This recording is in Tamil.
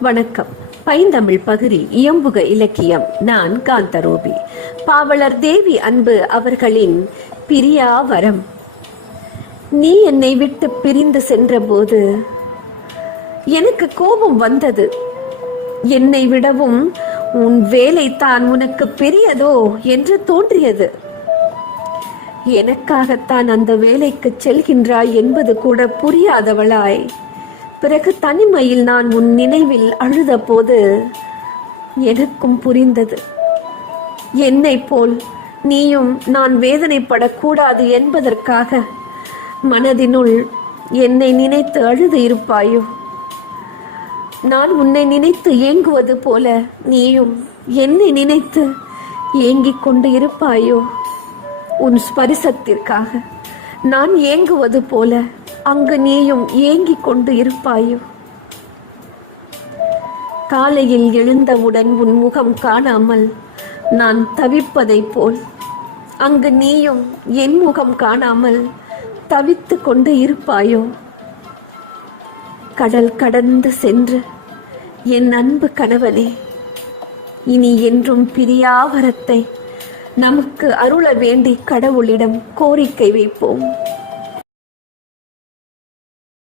வணக்கம். பைந்தமிழ் பகுதி இயம்புக இலக்கியம். நான் காந்தரூபி. பாவலர் தேவி அன்பு அவர்களின் பிரியா வரம். நீ என்னை விட்டு பிரிந்து சென்றபோது எனக்கு கோபம் வந்தது. என்னை விடவும் உன் வேலை தான் உனக்கு பெரியதோ என்று தோன்றியது. எனக்காகத்தான் அந்த வேலைக்கு செல்கின்றாய் என்பது கூட புரியாதவளாய் பிறகு தனிமையில் நான் உன் நினைவில் அழுத போது எனக்கும் புரிந்தது. என்னை போல் நீயும் நான் வேதனைப்படக்கூடாது என்பதற்காக மனதினுள் என்னை நினைத்து அழுது இருப்பாயோ? நான் உன்னை நினைத்து ஏங்குவது போல நீயும் என்னை நினைத்து ஏங்கிக் கொண்டு இருப்பாயோ? உன் ஸ்பரிசத்திற்காக நான் ஏங்குவது போல அங்கு நீயும் ஏங்கிக் கொண்டு இருப்பாயோ? காலையில் எழுந்தவுடன் உன் முகம் காணாமல் நான் தவிப்பதைப் போல் அங்கு நீயும் என் முகம் காணாமல் தவித்து கொண்டு இருப்பாயோ? கடல் கடந்து சென்று என் அன்பு கணவனே, இனி என்றும் பிரியாவரத்தை நமக்கு அருள வேண்டி கடவுளிடம் கோரிக்கை வைப்போம்.